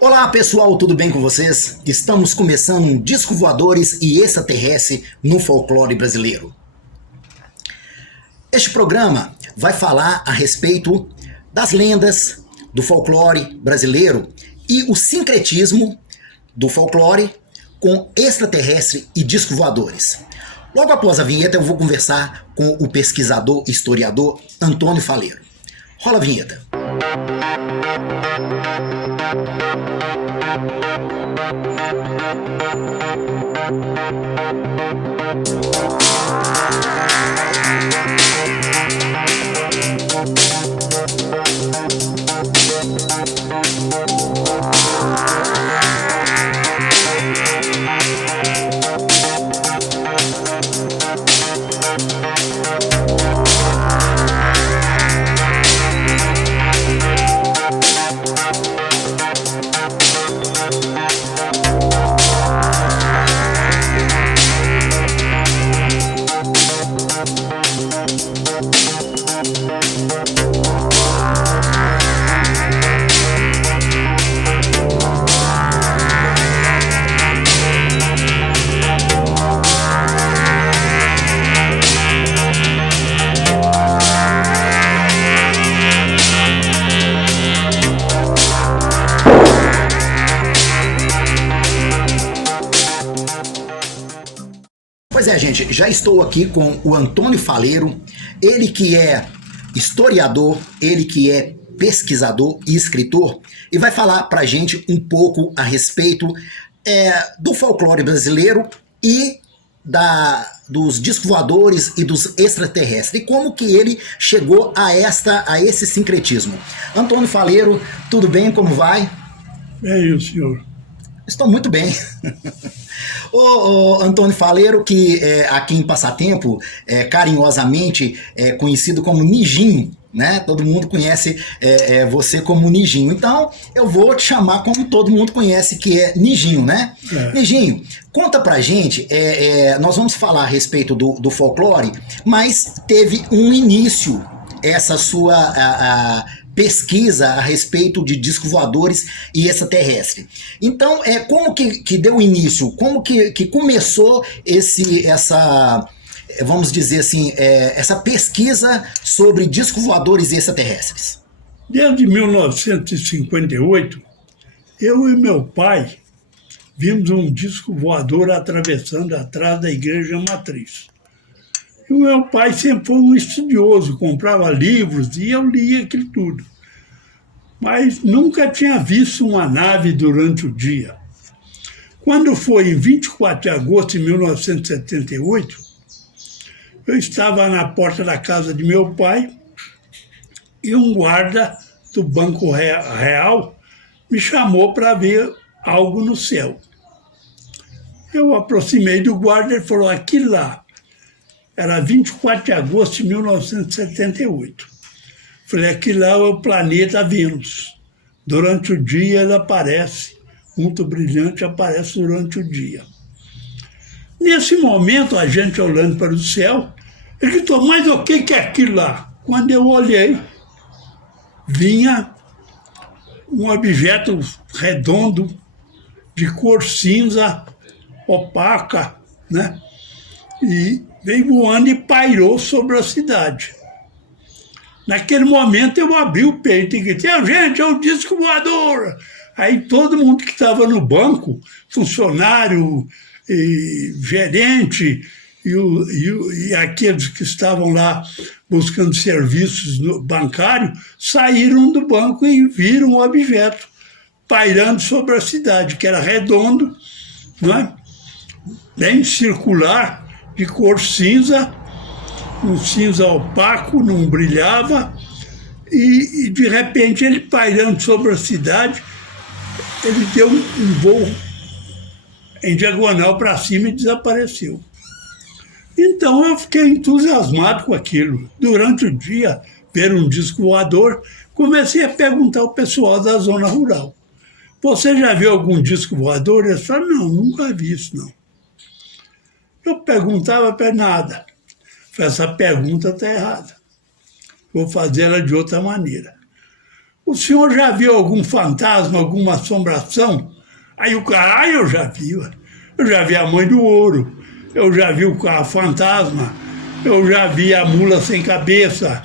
Olá pessoal, tudo bem com vocês? Estamos começando um Disco Voadores e Extraterrestre no folclore brasileiro. Este programa vai falar a respeito das lendas do folclore brasileiro e o sincretismo do folclore com extraterrestre e disco voadores. Logo após a vinheta eu vou conversar com o pesquisador e historiador Antônio Faleiro. Rola a vinheta. Pois é, gente, já estou aqui com o Antônio Faleiro, ele que é historiador, ele que é pesquisador e escritor, e vai falar pra gente um pouco a respeito do folclore brasileiro e dos discos voadores e dos extraterrestres, e como que ele chegou a esse sincretismo. Antônio Faleiro, tudo bem? Como vai? Bem, o senhor? Estou muito bem. O Antônio Faleiro, que aqui em Passatempo é carinhosamente conhecido como Nijinho, né? Todo mundo conhece você como Nijinho. Então, eu vou te chamar como todo mundo conhece, que é Nijinho, né? Nijinho, conta pra gente, nós vamos falar a respeito do folclore, mas teve um início essa sua pesquisa a respeito de discos voadores e extraterrestre. Então, como que deu início? Como que começou vamos dizer assim, essa pesquisa sobre discos voadores e extraterrestres? Desde 1958, eu e meu pai vimos um disco voador atravessando atrás da igreja matriz. E o meu pai sempre foi um estudioso, comprava livros e eu lia aquilo tudo. Mas nunca tinha visto uma nave durante o dia. Quando foi em 24 de agosto de 1978, eu estava na porta da casa de meu pai e um guarda do Banco Real me chamou para ver algo no céu. Eu aproximei do guarda e ele falou, aquilo lá. Era 24 de agosto de 1978. Falei, aquilo lá é o planeta Vênus. Durante o dia ele aparece, muito brilhante, aparece durante o dia. Nesse momento, a gente olhando para o céu, ele gritou, mas o que é aquilo lá? Quando eu olhei, vinha um objeto redondo, de cor cinza, opaca, né? E veio voando e pairou sobre a cidade. Naquele momento eu abri o peito e gritei, gente, é o disco voador! Aí todo mundo que estava no banco, funcionário, gerente e aqueles que estavam lá buscando serviços bancários, saíram do banco e viram o objeto pairando sobre a cidade, que era redondo, não é? Bem circular, de cor cinza, um cinza opaco, não brilhava, e de repente ele pairando sobre a cidade, ele deu um voo em diagonal para cima e desapareceu. Então eu fiquei entusiasmado com aquilo. Durante o dia, ver um disco voador, comecei a perguntar ao pessoal da zona rural. Você já viu algum disco voador? Eles falaram, não, nunca vi isso, não. Eu perguntava para nada. Essa pergunta está errada. Vou fazer ela de outra maneira. o senhor já viu algum fantasma, alguma assombração? Aí o cara, eu já vi. Eu já vi a Mãe do Ouro, eu já vi o carro fantasma, eu já vi a mula sem cabeça,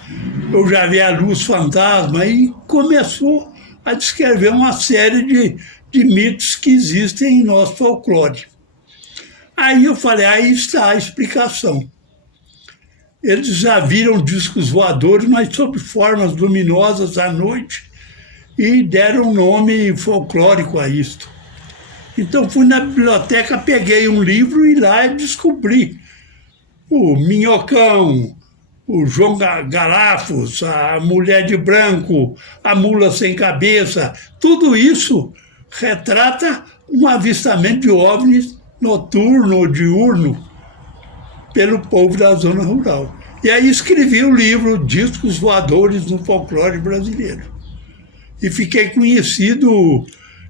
eu já vi a luz fantasma. E começou a descrever uma série de mitos que existem em nosso folclore. Aí eu falei, aí está a explicação. Eles já viram discos voadores, mas sob formas luminosas à noite, e deram um nome folclórico a isto. Então fui na biblioteca, peguei um livro e lá descobri o Minhocão, o João Galafos, a Mulher de Branco, a Mula Sem Cabeça. Tudo isso retrata um avistamento de OVNIs noturno ou diurno pelo povo da zona rural. E aí escrevi o livro Discos Voadores no Folclore Brasileiro. E fiquei conhecido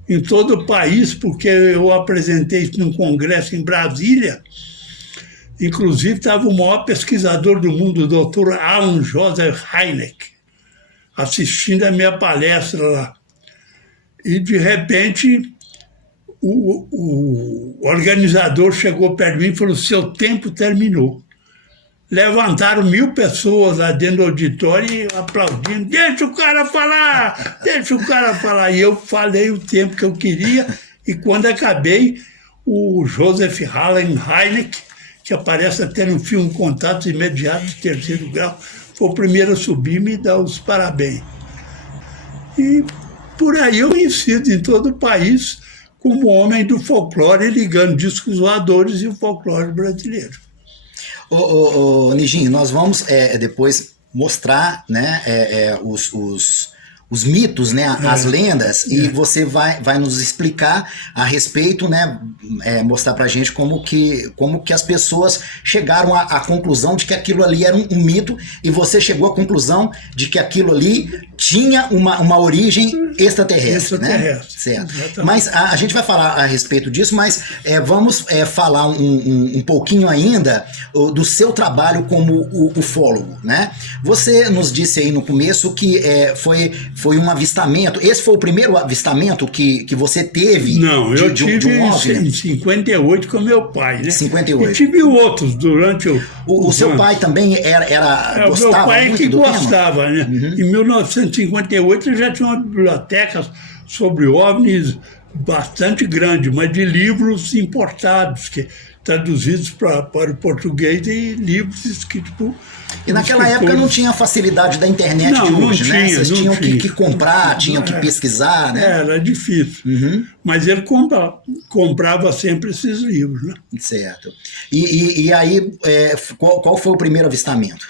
em todo o país, porque eu apresentei isso num congresso em Brasília. Inclusive estava o maior pesquisador do mundo, o doutor Alan Joseph Hynek, assistindo a minha palestra lá. E, de repente, o organizador chegou perto de mim e falou, seu tempo terminou. Levantaram 1000 pessoas lá dentro do auditório e aplaudindo, deixa o cara falar, deixa o cara falar. E eu falei o tempo que eu queria, e quando acabei, o Joseph Alan Hynek, que aparece até no filme Contatos Imediatos de Terceiro Grau, foi o primeiro a subir e me dar os parabéns. E por aí eu conhecido em todo o país como homem do folclore, ligando discos voadores e o folclore brasileiro. Ô, Nijinho, nós vamos depois mostrar, né, os mitos, né, as lendas, e você vai nos explicar a respeito, né, mostrar pra gente como que as pessoas chegaram à conclusão de que aquilo ali era um mito, e você chegou à conclusão de que aquilo ali tinha uma origem extraterrestre, né? Certo. Exatamente. Mas a gente vai falar a respeito disso, mas vamos falar um pouquinho ainda do seu trabalho como ufólogo, né? Você nos disse aí no começo que foi um avistamento. Esse foi o primeiro avistamento que você teve? Não, eu tive em 58 com meu pai, né? 58. E tive outros durante o seu pai também gostava meu pai muito que do gostava, tema? né? Uhum. Em 1958 eu já tinha uma biblioteca sobre OVNIs bastante grande, mas de livros importados, traduzidos para o português, e livros escritos por... E naquela época não tinha a facilidade da internet de hoje, né? Vocês tinham que comprar, tinham que pesquisar, né? Era difícil. Uhum. Mas ele comprava sempre esses livros, né? Certo. E aí, qual foi o primeiro avistamento?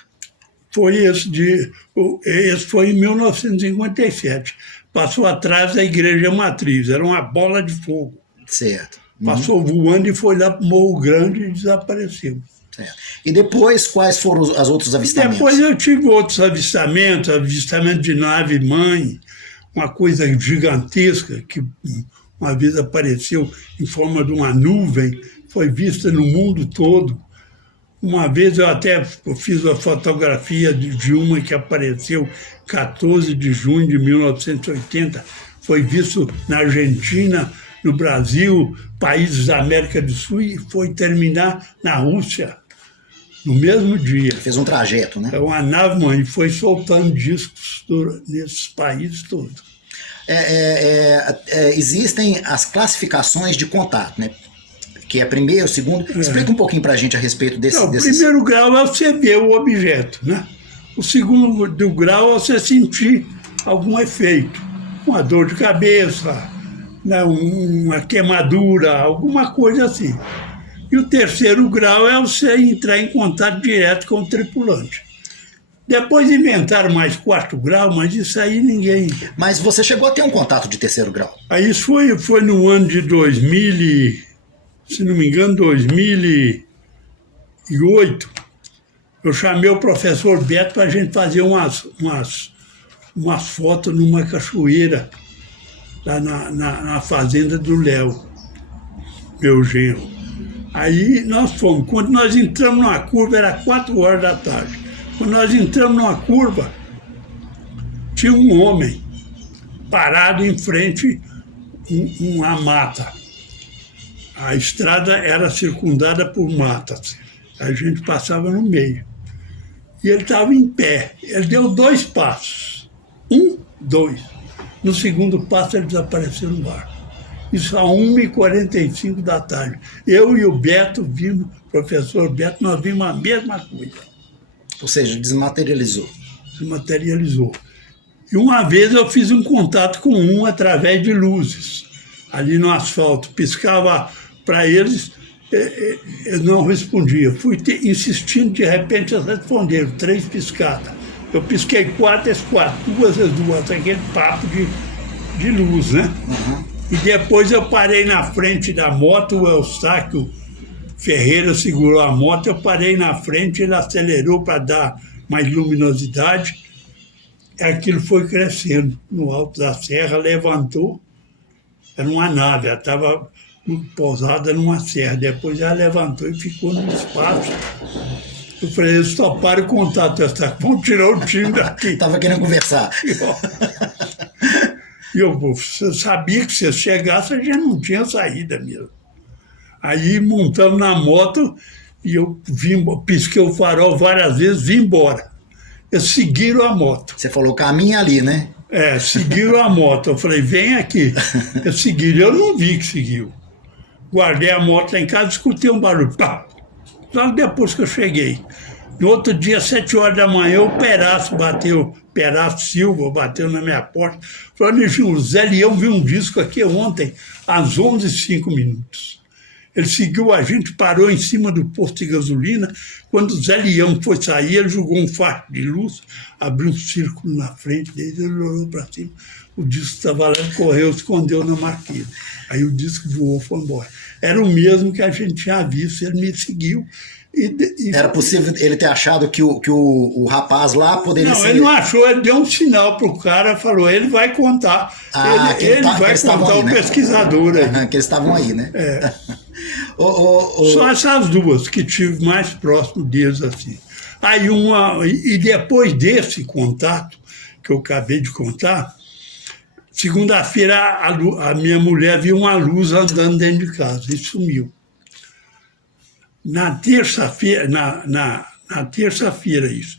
Foi esse foi em 1957. Passou atrás da Igreja Matriz, era uma bola de fogo. Certo. Uhum. Passou voando e foi lá para o Morro Grande e desapareceu. Certo. E depois, quais foram os outros avistamentos? Depois eu tive outros avistamentos, avistamento de nave-mãe, uma coisa gigantesca que uma vez apareceu em forma de uma nuvem, foi vista no mundo todo. Uma vez eu até fiz a fotografia de uma que apareceu 14 de junho de 1980, foi visto na Argentina, no Brasil, países da América do Sul, e foi terminar na Rússia, no mesmo dia. Fez um trajeto, né? Uma nave-mãe foi soltando discos nesses países todos. Existem as classificações de contato, né? Que é primeiro, segundo. Explica um pouquinho pra gente a respeito desses... O primeiro grau é você ver o objeto, né? O segundo grau é você sentir algum efeito. Uma dor de cabeça, né? Uma queimadura, alguma coisa assim. E o terceiro grau é você entrar em contato direto com o tripulante. Depois inventaram mais 4 graus, mas isso aí ninguém... Mas você chegou a ter um contato de terceiro grau? Aí isso foi no ano de 2000, se não me engano, 2008. Eu chamei o professor Beto para a gente fazer umas fotos numa cachoeira, lá na fazenda do Léo, meu genro. Aí nós fomos. Quando nós entramos numa curva, era 4 horas da tarde. Quando nós entramos numa curva, tinha um homem parado em frente uma mata. A estrada era circundada por matas. A gente passava no meio. E ele estava em pé. Ele deu 2 passos. 1, 2. No segundo passo, ele desapareceu no ar. Isso a 1h45 da tarde. Eu e o Beto vimos, professor Beto, nós vimos a mesma coisa. Ou seja, desmaterializou. Desmaterializou. E uma vez eu fiz um contato com um através de luzes, ali no asfalto. Piscava para eles, eu não respondia. Fui insistindo, de repente eles responderam, 3 piscadas. Eu pisquei 4, eles 4, 2 vezes 2, aquele papo de luz, né? Uhum. E depois eu parei na frente da moto, o Eustáquio Ferreira segurou a moto, eu parei na frente, ele acelerou para dar mais luminosidade. Aquilo foi crescendo no alto da serra, levantou, era uma nave, ela estava pousada numa serra, depois ela levantou e ficou no espaço. Eu falei, eles toparam o contato, vão tirar o time daqui. Estava querendo conversar. E eu sabia que se eu chegasse, a gente não tinha saída mesmo. Aí montamos na moto e eu pisquei o farol várias vezes, vim embora. Eles seguiram a moto. Você falou, caminha ali, né? Seguiram a moto. Eu falei, vem aqui. Eles seguiram. Eu não vi que seguiu. Guardei a moto lá em casa, escutei um barulho. Pá! Logo depois que eu cheguei. No outro dia, 7 horas da manhã, o Peraço Silva bateu na minha porta. Falou, Nijinho, o Zé Leão viu um disco aqui ontem, às 11h05. Ele seguiu a gente, parou em cima do posto de gasolina. Quando o Zé Leão foi sair, ele jogou um facho de luz, abriu um círculo na frente dele, ele olhou para cima. O disco estava lá, ele correu, escondeu na marquesa. Aí o disco voou, foi embora. Era o mesmo que a gente tinha visto, ele me seguiu. Era possível ele ter achado que o rapaz lá poderia ser... Não, ele não achou, ele deu um sinal pro cara, falou, ele vai contar. Ele vai contar, o pesquisador aí. Que eles estavam aí, né? Só essas duas que tive mais próximo deles, assim. Aí e depois desse contato, que eu acabei de contar, segunda-feira a minha mulher viu uma luz andando dentro de casa e sumiu. Na terça-feira, na terça-feira isso.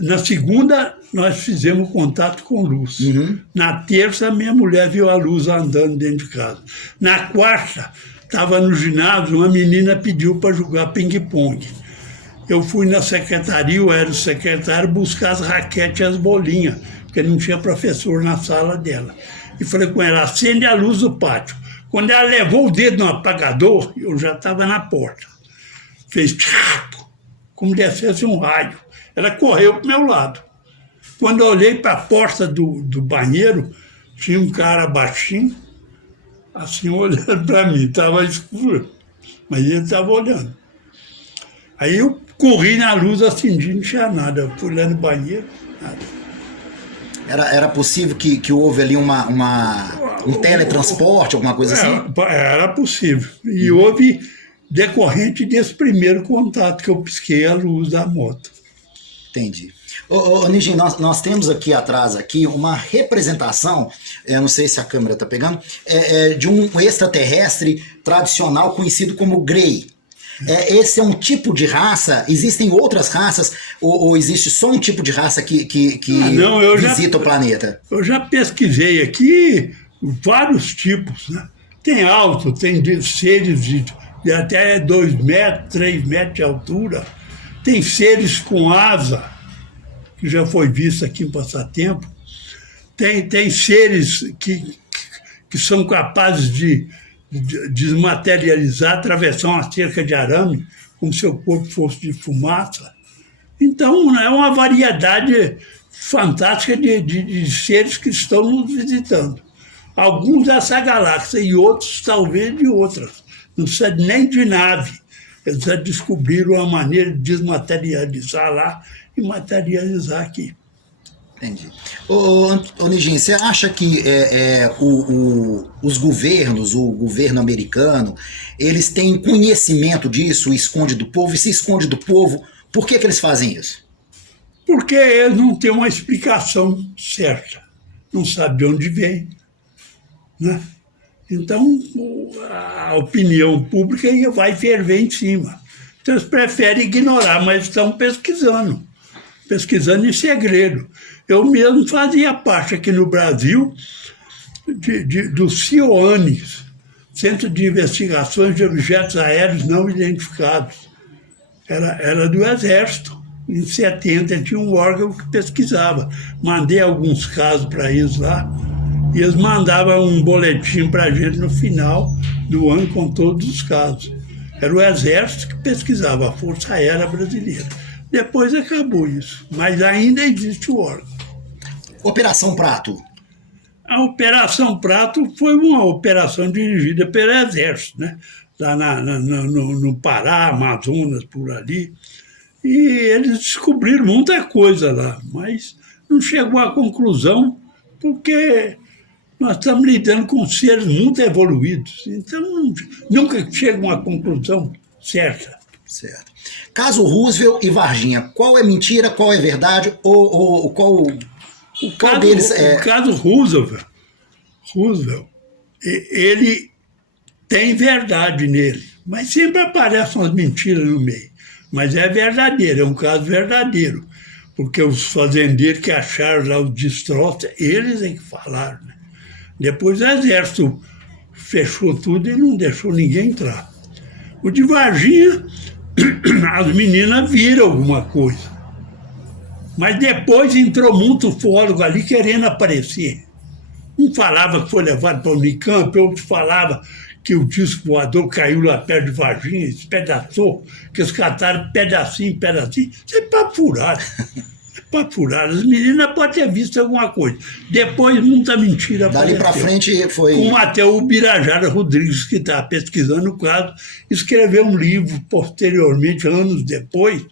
Na segunda, nós fizemos contato com luz. Uhum. Na terça, minha mulher viu a luz andando dentro de casa. Na quarta, estava no ginásio, uma menina pediu para jogar ping-pong. Eu fui na secretaria, eu era o secretário, buscar as raquetes e as bolinhas, porque não tinha professor na sala dela. E falei com ela, acende a luz do pátio. Quando ela levou o dedo no apagador, eu já estava na porta. Fez como descesse um raio. Ela correu para o meu lado. Quando eu olhei para a porta do banheiro, tinha um cara baixinho, assim, olhando para mim. Estava escuro, mas ele estava olhando. Aí eu corri na luz, acendi, não tinha nada. Eu fui lá no banheiro, nada. Era possível que houve ali um teletransporte, alguma coisa assim? Era possível. E houve decorrente desse primeiro contato que eu pisquei a luz da moto. Entendi. Nijinho, nós temos aqui atrás uma representação, eu não sei se a câmera está pegando, de um extraterrestre tradicional conhecido como Grey. Esse é um tipo de raça? Existem outras raças? Ou existe só um tipo de raça que visita o planeta? Eu já pesquisei aqui vários tipos, né? Tem alto, tem seres de até 2 metros, 3 metros de altura. Tem seres com asa, que já foi visto aqui em Passatempo. Tem seres que são capazes de desmaterializar, atravessar uma cerca de arame, como se o corpo fosse de fumaça. Então, é uma variedade fantástica de seres que estão nos visitando. Alguns dessa galáxia e outros, talvez, de outras. Não precisa nem de nave. Eles já descobriram uma maneira de desmaterializar lá e materializar aqui. Entendi. Nijinho, você acha que os governos, o governo americano, eles têm conhecimento disso, esconde do povo, e se esconde do povo, por que eles fazem isso? Porque eles não têm uma explicação certa. não sabe de onde vem, né? Então, a opinião pública vai ferver em cima. Então, eles preferem ignorar, mas estão pesquisando em segredo. Eu mesmo fazia parte aqui no Brasil do CIOANES, Centro de Investigações de Objetos Aéreos Não Identificados. Era do Exército. Em 70 tinha um órgão que pesquisava. Mandei alguns casos para eles lá, e eles mandavam um boletim para a gente no final do ano com todos os casos. Era o Exército que pesquisava, a Força Aérea Brasileira. Depois acabou isso, mas ainda existe o órgão. Operação Prato. A Operação Prato foi uma operação dirigida pelo Exército, né? Lá no Pará, Amazonas, por ali. E eles descobriram muita coisa lá, mas não chegou à conclusão, porque nós estamos lidando com seres muito evoluídos. Então, nunca chega a uma conclusão certa. Certo. Caso Roosevelt e Varginha, qual é mentira, qual é verdade, ou qual deles é... O caso Roosevelt, ele tem verdade nele, mas sempre aparecem umas mentiras no meio. Mas é verdadeiro, é um caso verdadeiro, porque os fazendeiros que acharam lá os destroços, eles é que falaram, né? Depois o Exército fechou tudo e não deixou ninguém entrar. O de Varginha, as meninas viram alguma coisa. Mas depois entrou muito ufólogo ali querendo aparecer. Um falava que foi levado para o Unicamp, outro falava que o disco voador caiu lá perto de Varginha, despedaçou, que eles cataram pedacinho, pedacinho. Isso é papo furado. É papo furado. As meninas podem ter visto alguma coisa. Depois, muita mentira apareceu. Dali para frente foi... Como até o Birajara Rodrigues, que estava pesquisando o caso, escreveu um livro posteriormente, anos depois,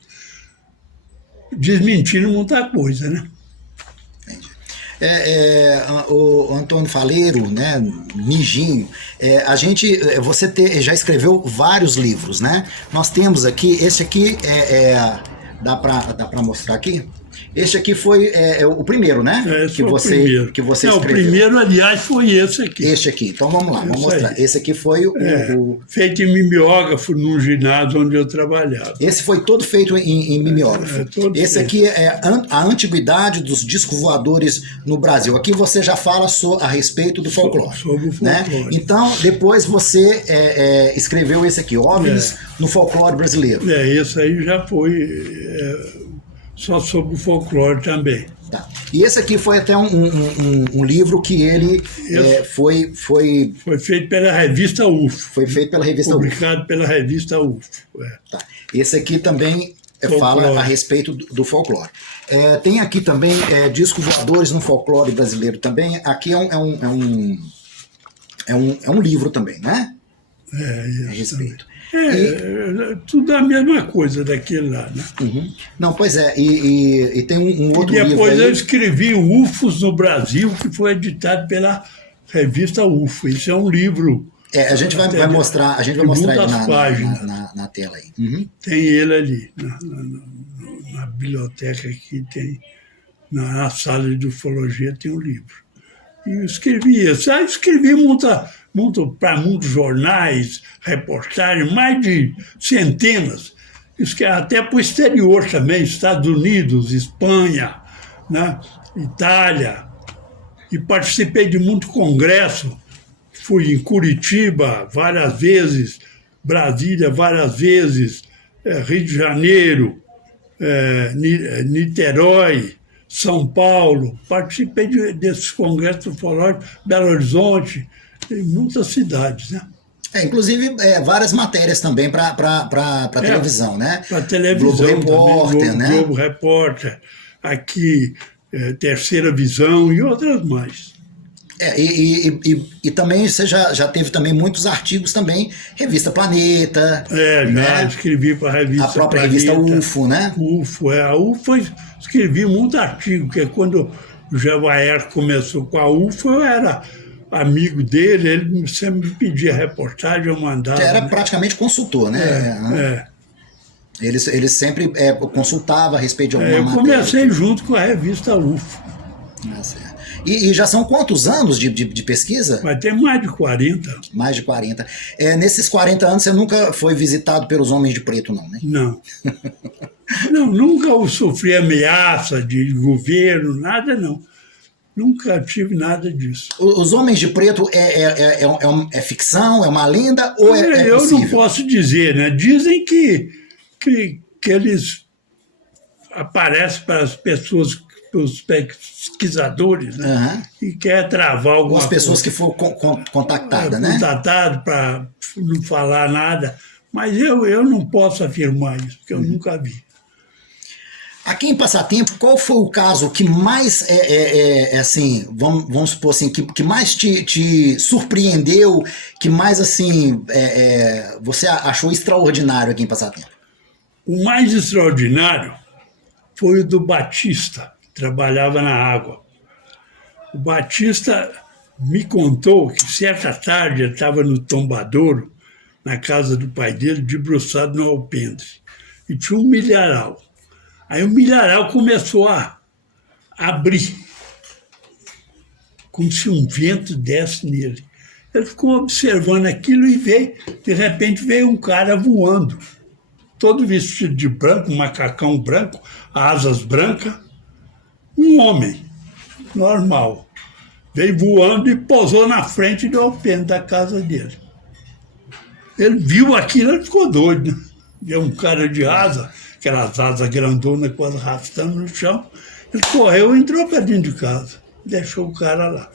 desmentindo muita coisa, né? O Antônio Faleiro, né, Nijinho, você já escreveu vários livros, né? Nós temos aqui, esse aqui dá para mostrar aqui? Este aqui foi o primeiro, né? Que você escreveu. O primeiro, aliás, foi esse aqui. Este aqui. Então vamos lá, vamos mostrar. Esse aqui foi o... Feito em mimeógrafo num ginásio onde eu trabalhava. Esse foi todo feito em mimeógrafo. Esse aqui é a antiguidade dos discos voadores no Brasil. Aqui você já fala a respeito do folclore. Sobre o folclore. Né? Então, depois você escreveu esse aqui, OVNIs no folclore brasileiro. Esse aí já foi... só sobre o folclore também. Tá. E esse aqui foi até um livro que ele foi feito pela revista UFO. Foi feito pela revista UFO. Publicado pela revista UFO. Tá. Esse aqui também fala a respeito do folclore. Tem aqui também discos voadores no folclore brasileiro também. Aqui é um livro também, né? A respeito. Tudo a mesma coisa daquele lá, né? Uhum. Não, pois é, e tem um outro livro. E depois eu escrevi UFOs no Brasil, que foi editado pela revista UFO. Isso é um livro. A gente vai mostrar, ele na tela aí. Uhum. Tem ele ali, na biblioteca aqui, tem, na sala de ufologia tem um livro. E eu escrevi isso. Aí escrevi para muitos jornais, reportagens, mais de centenas, até para o exterior também, Estados Unidos, Espanha, né, Itália, e participei de muito congresso, fui em Curitiba várias vezes, Brasília várias vezes, Rio de Janeiro, Niterói, São Paulo, participei desses congressos ufológicos, Belo Horizonte, em muitas cidades, né? Inclusive várias matérias também para televisão, né? Para televisão, Globo Repórter, né? Globo Repórter, aqui Terceira Visão e outras mais. E também você já teve também muitos artigos também, Revista Planeta. Já escrevi para a revista a própria Planeta, revista UFO, né? A UFO escrevi muito artigo, porque quando o Javaer começou com a UFO, eu era amigo dele, ele sempre me pedia reportagem, eu mandava. Era praticamente consultor, né? Ele sempre consultava a respeito de alguma matéria. Eu comecei junto com a revista UFO. Certo. E já são quantos anos de pesquisa? Vai ter mais de 40. Mais de 40. Nesses 40 anos você nunca foi visitado pelos homens de preto, não, né? Não. Não, nunca eu sofri ameaça de governo, nada não. Nunca tive nada disso. Os homens de preto é ficção, é uma lenda ou é Eu possível? não posso dizer, né? Dizem que eles aparecem para as pessoas, para os pesquisadores, né? E quer travar alguma coisa. As pessoas coisa. Que foram contactadas, né? Contactadas para não falar nada. Mas eu não posso afirmar isso, porque eu nunca vi. Aqui em Passatempo, qual foi o caso que mais, assim, vamos supor assim, que mais te surpreendeu, que mais, assim, você achou extraordinário aqui em Passatempo? O mais extraordinário foi o do Batista, que trabalhava na água. O Batista me contou que certa tarde ele estava no tombadouro, na casa do pai dele, debruçado no alpendre, e tinha um milharal. Aí o milharal começou a abrir, como se um vento desse nele. Ele ficou observando aquilo e de repente veio um cara voando, todo vestido de branco, um macacão branco, asas brancas, um homem normal. Veio voando e pousou na frente do alpendre da casa dele. Ele viu aquilo, ele ficou doido, né? Viu um cara de asa, aquelas asas grandonas quase arrastando no chão. Ele correu e entrou para dentro de casa, deixou o cara lá.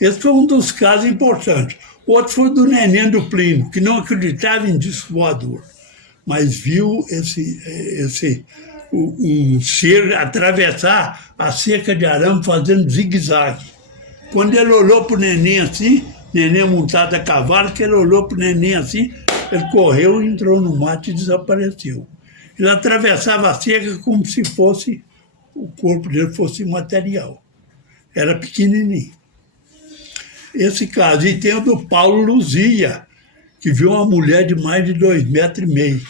Esse foi um dos casos importantes. O outro foi do neném do Plínio, que não acreditava em disco voador, mas viu um ser atravessar a cerca de arame fazendo zigue-zague. Quando ele olhou para o neném assim, neném montado a cavalo, que ele olhou para o neném assim, ele correu, entrou no mato e desapareceu. Ele atravessava a cerca como se fosse, o corpo dele fosse material. Era pequenininho. Esse caso. E tem o do Paulo Luzia, que viu uma mulher de mais de 2,5 metros.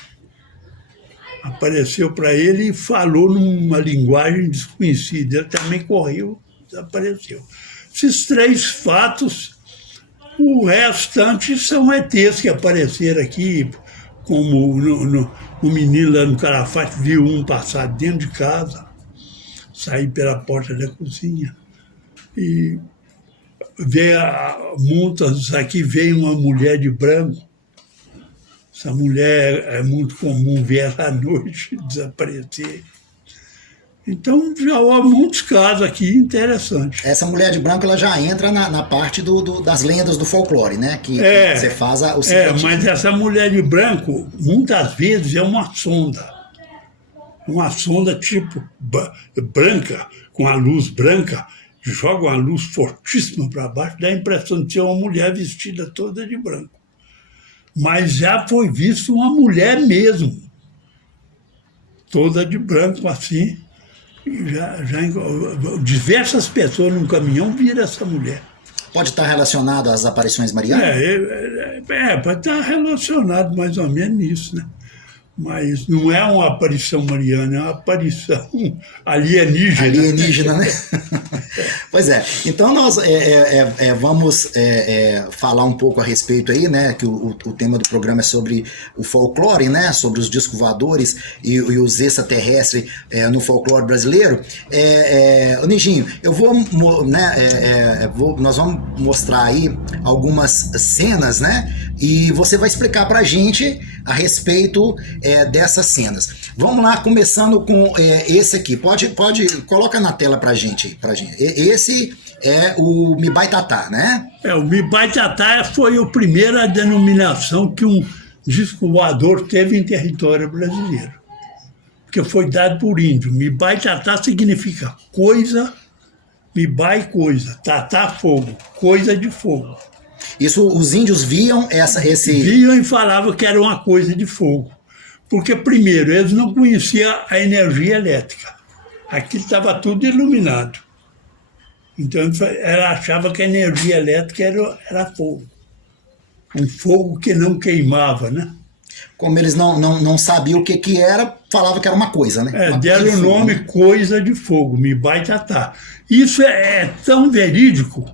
Apareceu para ele e falou numa linguagem desconhecida. Ele também correu, desapareceu. Esses 3 fatos, o restante são ETs que apareceram aqui, como o menino lá no Calafate viu um passar dentro de casa, sair pela porta da cozinha. E veio muitas, aqui veio uma mulher de branco. Essa mulher é muito comum ver ela à noite desaparecer. Então, já houve muitos casos aqui interessantes. Essa mulher de branco ela já entra na parte das lendas do folclore, né? Que você faz o mas essa mulher de branco, muitas vezes, é uma sonda. Uma sonda tipo branca, com a luz branca, joga uma luz fortíssima para baixo, dá a impressão de ser uma mulher vestida toda de branco. Mas já foi visto uma mulher mesmo, toda de branco assim. Diversas pessoas num caminhão viram essa mulher. Pode estar relacionado às aparições marianas? Pode estar relacionado mais ou menos nisso, né? Mas não é uma aparição mariana, é uma aparição alienígena. Alienígena, né? Pois é. Então nós vamos falar um pouco a respeito aí, né? Que o tema do programa é sobre o folclore, né? Sobre os discos voadores e os extraterrestres no folclore brasileiro. Niginho, eu vou, né? Nós vamos mostrar aí algumas cenas, né? E você vai explicar pra gente a respeito dessas cenas. Vamos lá, começando com esse aqui. Coloca na tela pra gente. Esse é o Mibaitatá, né? O Mibaitatá foi a primeira denominação que um disco voador teve em território brasileiro. Porque foi dado por índio. Mibaitatá significa coisa, Mibai coisa, tatá fogo, coisa de fogo. Isso os índios viam Viam e falavam que era uma coisa de fogo. Porque, primeiro, eles não conheciam a energia elétrica. Aqui estava tudo iluminado. Então, ela achava que a energia elétrica era fogo. Um fogo que não queimava, né? Como eles não sabiam o que era, falava que era uma coisa, né? Uma Deram coisa o de fogo, nome né? Coisa de Fogo, Mibaitatá. Isso é tão verídico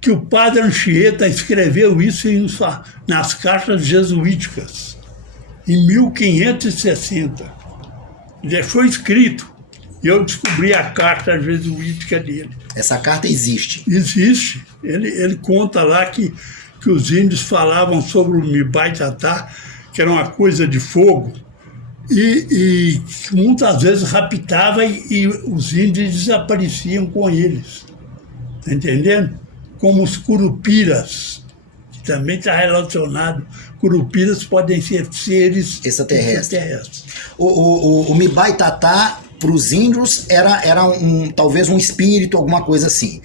que o padre Anchieta escreveu isso nas cartas jesuíticas, em 1560. Deixou escrito. E eu descobri a carta jesuítica dele. Essa carta existe. Existe. Ele conta lá que os índios falavam sobre o Mibaitatá, que era uma coisa de fogo, e muitas vezes raptava e os índios desapareciam com eles. Tá entendendo? Como os curupiras, que também está relacionado. Curupiras podem ser seres extraterrestres. O Mibaitatá, para os índios, era talvez um espírito, alguma coisa assim.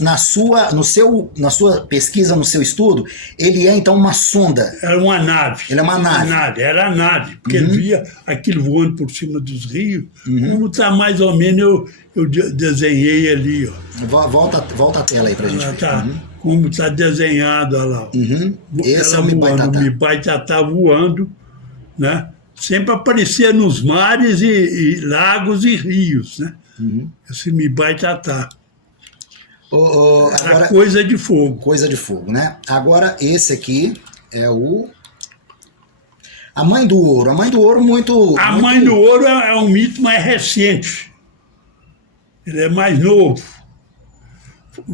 Na sua pesquisa, no seu estudo, ele é então uma sonda. Era uma nave. Ele é uma nave. Era a nave, porque ele via aquilo voando por cima dos rios, como está mais ou menos, eu desenhei ali. Ó. Volta a tela aí para a gente ver. Tá. Como está desenhado, olha lá. Esse ela é o Mibaitatá. O Mibaitatá voando, né? Sempre aparecia nos mares e lagos e rios, né? Esse Mibaitatá. Era coisa de fogo. Coisa de fogo, né? Agora, esse aqui é a Mãe do Ouro. A Mãe do Ouro Mãe do Ouro é um mito mais recente. Ele é mais novo.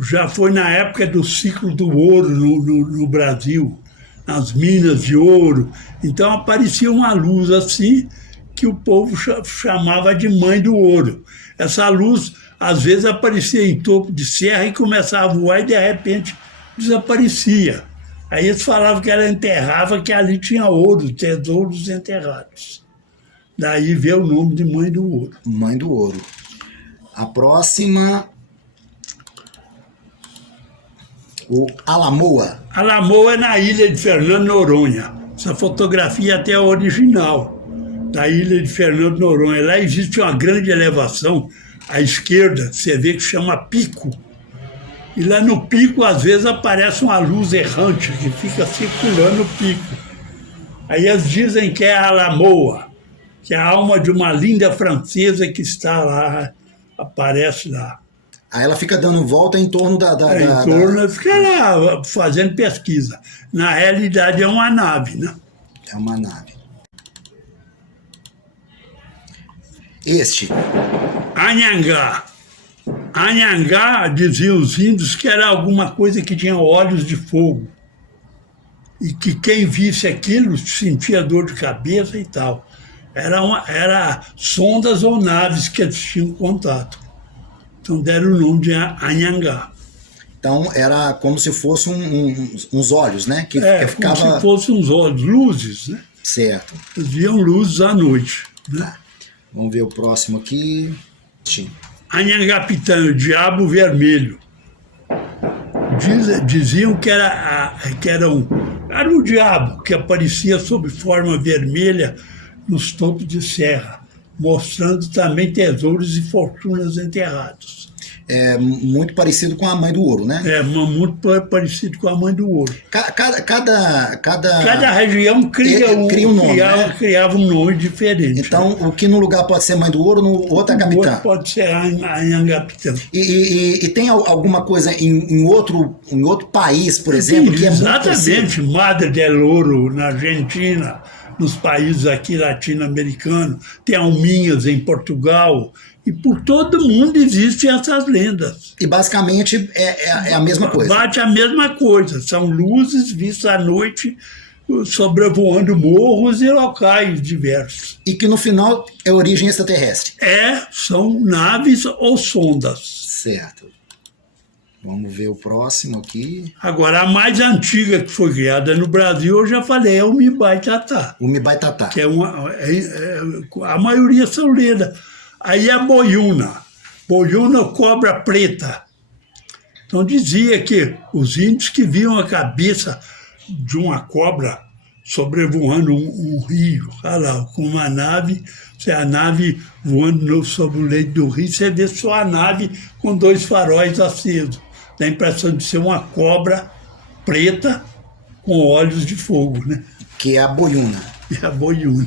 Já foi na época do ciclo do ouro no Brasil, nas minas de ouro. Então aparecia uma luz assim que o povo chamava de Mãe do Ouro. Essa luz, às vezes, aparecia em topo de serra e começava a voar e, de repente, desaparecia. Aí eles falavam que ela enterrava, que ali tinha ouro, tesouros enterrados. Daí veio o nome de Mãe do Ouro. Mãe do Ouro. A próxima... O Alamoa. Alamoa é na ilha de Fernando Noronha. Essa fotografia até é original, da ilha de Fernando Noronha. Lá existe uma grande elevação à esquerda, você vê que chama Pico. E lá no pico, às vezes, aparece uma luz errante que fica circulando o pico. Aí eles dizem que é a Alamoa, que é a alma de uma linda francesa que está lá, aparece lá. Aí ela fica dando volta em torno fica lá fazendo pesquisa. Na realidade é uma nave, né? É uma nave. Este. Anhangá. Anhangá, diziam os índios, que era alguma coisa que tinha olhos de fogo. E que quem visse aquilo sentia dor de cabeça e tal. Era sondas ou naves que eles tinham contato. Então deram o nome de Anhangá. Então era como se fossem uns olhos, né? Que ficava... como se fossem uns olhos, luzes, né? Certo. Eles viam luzes à noite. Né? Tá. Vamos ver o próximo aqui. Anhangapitã, o diabo vermelho. Diziam que era o diabo que aparecia sob forma vermelha nos topos de serra, mostrando também tesouros e fortunas enterrados. É muito parecido com a Mãe do Ouro, né? Muito parecido com a Mãe do Ouro. Cada região cria um nome, né? Criava um nome diferente. Então, o que num lugar pode ser Mãe do Ouro, no outro é Capitã. Outro pode ser Anhangapitã. E tem alguma coisa em outro país, por exemplo, que é muito exatamente, Madre del Ouro, na Argentina, nos países aqui latino-americanos, tem Alminhas em Portugal, e por todo mundo existem essas lendas. E basicamente é a mesma coisa. Bate a mesma coisa, são luzes vistas à noite sobrevoando morros e locais diversos. E que no final é origem extraterrestre. São naves ou sondas. Certo. Vamos ver o próximo aqui. Agora, a mais antiga que foi criada no Brasil, eu já falei, é o Mibaitatá. O Mibaitatá. Que a maioria são lendas. Aí a boiuna. Boiuna, cobra preta. Então dizia que os índios que viam a cabeça de uma cobra sobrevoando um rio, olha lá, com uma nave, a nave voando sobre o leito do rio, você vê só a nave com 2 faróis acesos. Dá a impressão de ser uma cobra preta com olhos de fogo, né? Que é a boiuna. É a boiuna.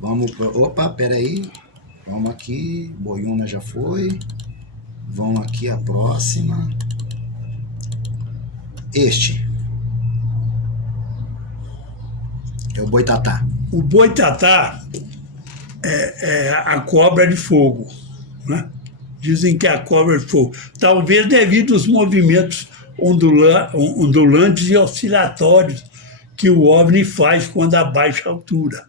Opa, peraí. Vamos aqui. Boiúna já foi. Vamos aqui a próxima. Este é o boitatá. O boitatá é a cobra de fogo, né? Dizem que é a cobra de fogo. Talvez devido aos movimentos ondulantes e oscilatórios que o OVNI faz quando abaixa a altura.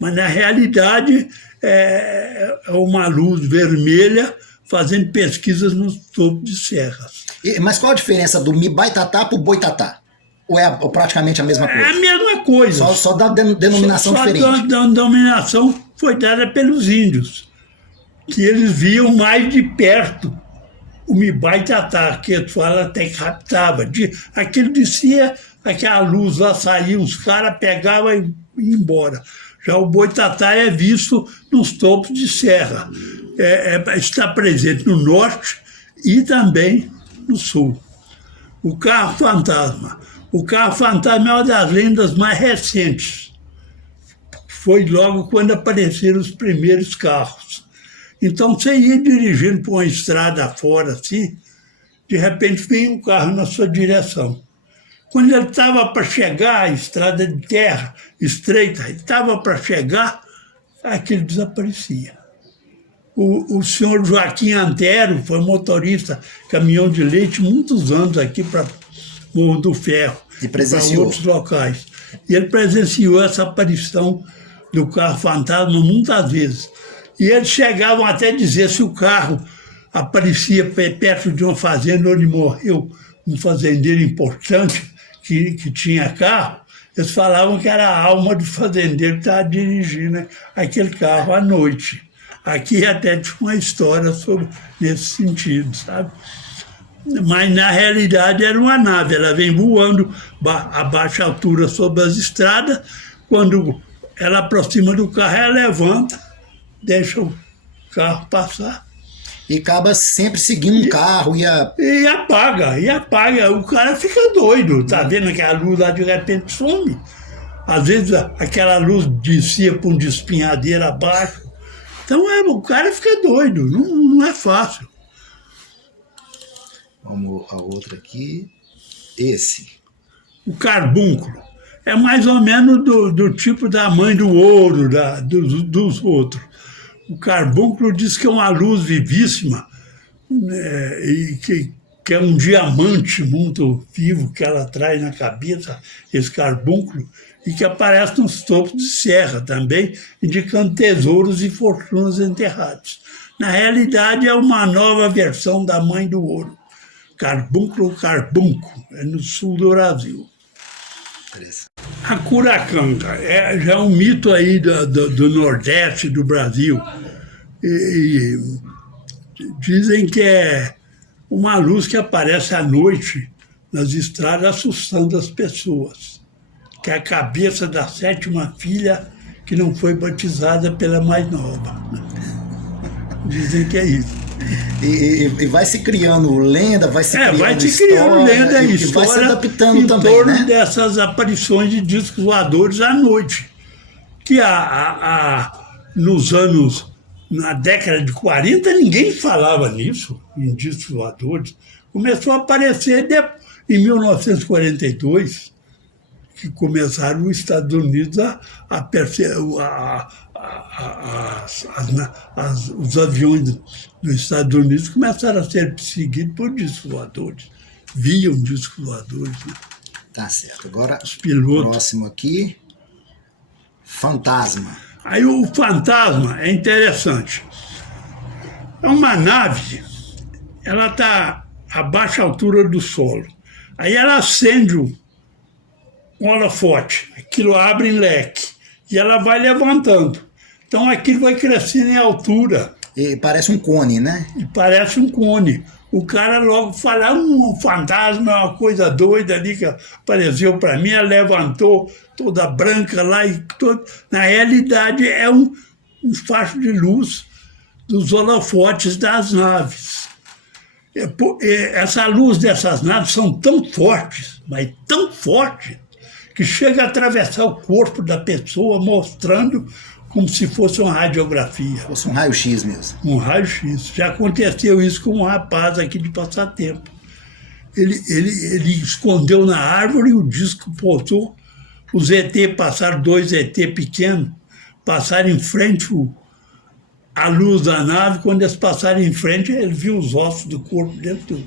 Mas, na realidade, é uma luz vermelha fazendo pesquisas nos topos de serras. Mas qual a diferença do mibaitatá para o boitatá? Ou é praticamente a mesma coisa? É a mesma coisa. Só da denominação diferente. Só da denominação foi dada pelos índios, que eles viam mais de perto o mibaitatá, que eles falam até que raptava. Aquilo descia, aquela luz lá saía, os caras pegavam e iam embora. Já o boitatá é visto nos topos de serra. Está presente no norte e também no sul. O carro fantasma. O carro fantasma é uma das lendas mais recentes. Foi logo quando apareceram os primeiros carros. Então você ia dirigindo por uma estrada fora assim, de repente vinha um carro na sua direção. Quando ele estava para chegar, a estrada de terra estreita, ele estava para chegar, aquilo desaparecia. O senhor Joaquim Antero foi motorista caminhão de leite muitos anos aqui para Morro do Ferro e para outros locais. E ele presenciou essa aparição do carro fantasma muitas vezes. E eles chegavam até a dizer se o carro aparecia perto de uma fazenda onde morreu um fazendeiro importante que tinha carro, eles falavam que era a alma do fazendeiro que estava dirigindo aquele carro à noite. Aqui até tinha uma história nesse sentido, sabe? Mas, na realidade, era uma nave. Ela vem voando a baixa altura sobre as estradas. Quando ela aproxima do carro, ela levanta, deixa o carro passar. E acaba sempre seguindo um carro e apaga. O cara fica doido, tá vendo aquela luz lá de repente some. Às vezes aquela luz descia para um despenhadeiro abaixo. Então o cara fica doido, não é fácil. Vamos a outra aqui. Esse. O carbúnculo. É mais ou menos do tipo da mãe do ouro, dos outros. O carbúnculo diz que é uma luz vivíssima, e que é um diamante muito vivo que ela traz na cabeça, esse carbúnculo, e que aparece nos topos de serra também, indicando tesouros e fortunas enterrados. Na realidade, é uma nova versão da mãe do ouro. Carbúnculo, é no sul do Brasil. A curacanga já é um mito aí do Nordeste do Brasil. E dizem que é uma luz que aparece à noite nas estradas assustando as pessoas. Que é a cabeça da 7ª filha que não foi batizada pela mais nova. Dizem que é isso. E vai se criando lenda, vai se criando lenda e história, vai se adaptando também, em torno né? dessas aparições de discos voadores à noite. Que nos anos, na década de 40, ninguém falava nisso, em discos voadores. Começou a aparecer em 1942, que começaram os Estados Unidos a perceber os aviões dos Estados Unidos começaram a ser perseguidos por discos voadores. Viam discos voadores. Né? Tá certo. Agora, os pilotos. Próximo aqui, fantasma. Aí o fantasma é interessante. É uma nave, ela está a baixa altura do solo. Aí ela acende um holofote, aquilo abre em leque e ela vai levantando. Então aquilo vai crescendo em altura. E parece um cone, né? E parece um cone. O cara logo fala, um fantasma é uma coisa doida ali que apareceu para mim, ela levantou toda branca lá e na realidade é um facho de luz dos holofotes das naves. Essa luz dessas naves são tão fortes, mas tão fortes, que chega a atravessar o corpo da pessoa, mostrando como se fosse uma radiografia. Fosse um raio-x mesmo. Um raio-x. Já aconteceu isso com um rapaz aqui de Passatempo. Ele escondeu na árvore e o disco pousou. Os ET passaram, 2 ET pequenos, passaram em frente à luz da nave. Quando eles passaram em frente, ele viu os ossos do corpo dentro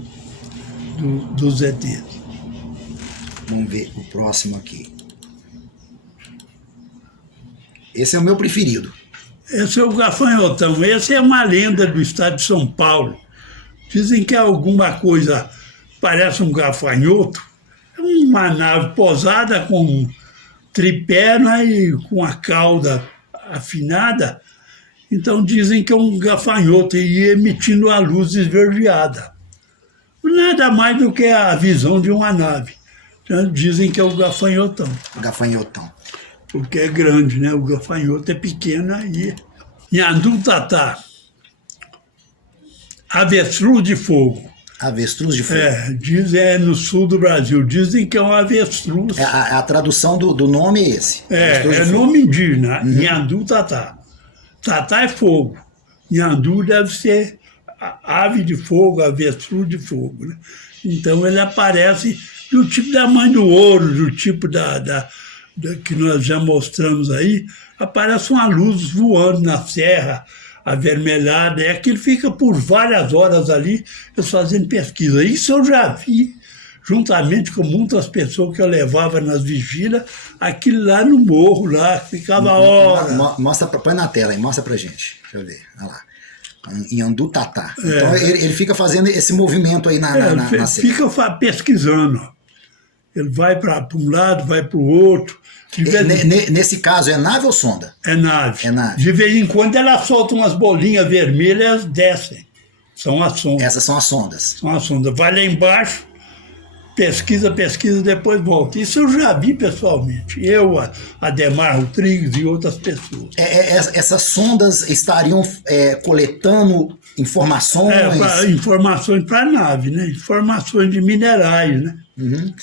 dos ETs. Vamos ver o próximo aqui. Esse é o meu preferido. Esse é o gafanhotão. Esse é uma lenda do estado de São Paulo. Dizem que é alguma coisa, parece um gafanhoto, é uma nave posada com tripé, né, e com a cauda afinada. Então dizem que é um gafanhoto e emitindo a luz esverdeada. Nada mais do que a visão de uma nave. Então, dizem que é o gafanhotão. Gafanhotão. Porque é grande, né? O gafanhoto é pequeno aí. Nhandu-Tatá. Avestruz de fogo. Avestruz de fogo. É no sul do Brasil. Dizem que é um avestruz. A tradução do nome é esse. É nome indígena. Nhandu-Tatá. Tatá é fogo. Nhandu deve ser ave de fogo, avestruz de fogo, né? Então ele aparece do tipo da mãe do ouro, do tipo que nós já mostramos aí. Aparece uma luz voando na serra, avermelhada, e aquilo fica por várias horas ali, eles fazendo pesquisa. Isso eu já vi, juntamente com muitas pessoas que eu levava nas vigílias, aquilo lá no morro, lá, ficava horas. Mostra, põe na tela aí, mostra pra gente. Deixa eu ver, olha lá. Nhandu-Tatá. Então ele fica fazendo esse movimento aí na serra. Fica pesquisando. Ele vai para um lado, vai para o outro. Nesse caso, é nave ou sonda? É nave. É nave. De vez em quando ela solta umas bolinhas vermelhas e elas descem. São as sondas. Essas são as sondas. São as sondas. Vai lá embaixo, pesquisa, depois volta. Isso eu já vi pessoalmente. Eu, Ademar Rodrigues e outras pessoas. Essas sondas estariam coletando informações? Informações para a nave, né? Informações de minerais, né? Uhum.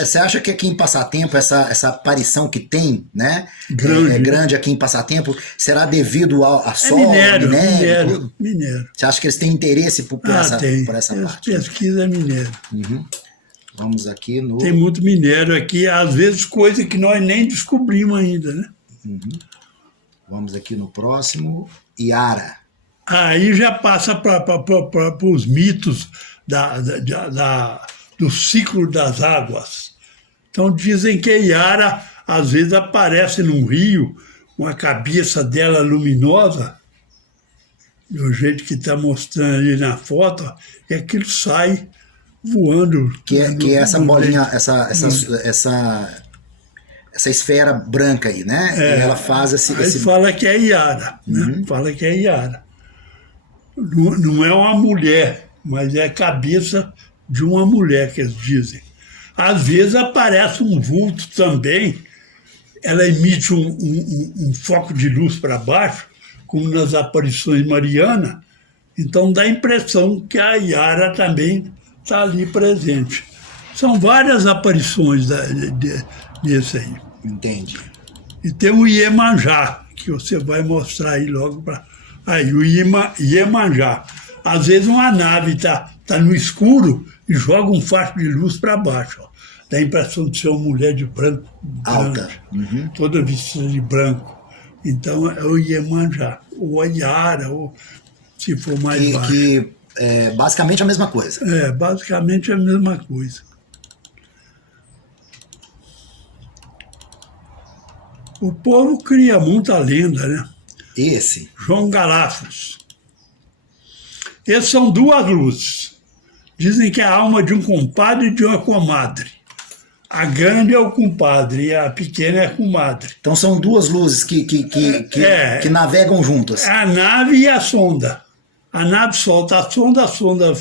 Você acha que aqui em Passatempo, essa aparição que tem, né, grande aqui em Passatempo, será devido a sol, minério. Você acha que eles têm interesse por essa parte? Pesquisa minério. Uhum. Vamos aqui no... Tem muito minério aqui, às vezes coisa que nós nem descobrimos ainda, né? Uhum. Vamos aqui no próximo, Iara. Aí já passa para os mitos do ciclo das águas. Então dizem que a Iara às vezes aparece num rio, uma cabeça dela luminosa, do jeito que está mostrando ali na foto, e aquilo sai voando. Que é essa bolinha, essa esfera branca aí, né? E ela faz Aí fala que é Iara, né? Fala que é Iara. Não é uma mulher, mas é a cabeça de uma mulher, que eles dizem. Às vezes aparece um vulto também, ela emite um foco de luz para baixo, como nas aparições marianas, então dá a impressão que a Iara também está ali presente. São várias aparições desse aí. Entendi. E tem o Iemanjá, que você vai mostrar aí logo para... Aí, o Iemanjá. Às vezes uma nave está no escuro e joga um facho de luz para baixo. Ó. Dá a impressão de ser uma mulher de branco. Alta. Grande, toda vestida de branco. Então é o Iemanjá. Ou a Iara, ou se for mais baixo. Que é basicamente a mesma coisa. É, basicamente a mesma coisa. O povo cria muita lenda, né? Esse? João Galafos. Esses são duas luzes. Dizem que é a alma de um compadre e de uma comadre. A grande é o compadre e a pequena é a comadre. Então são duas luzes que navegam juntas. A nave e a sonda. A nave solta a sonda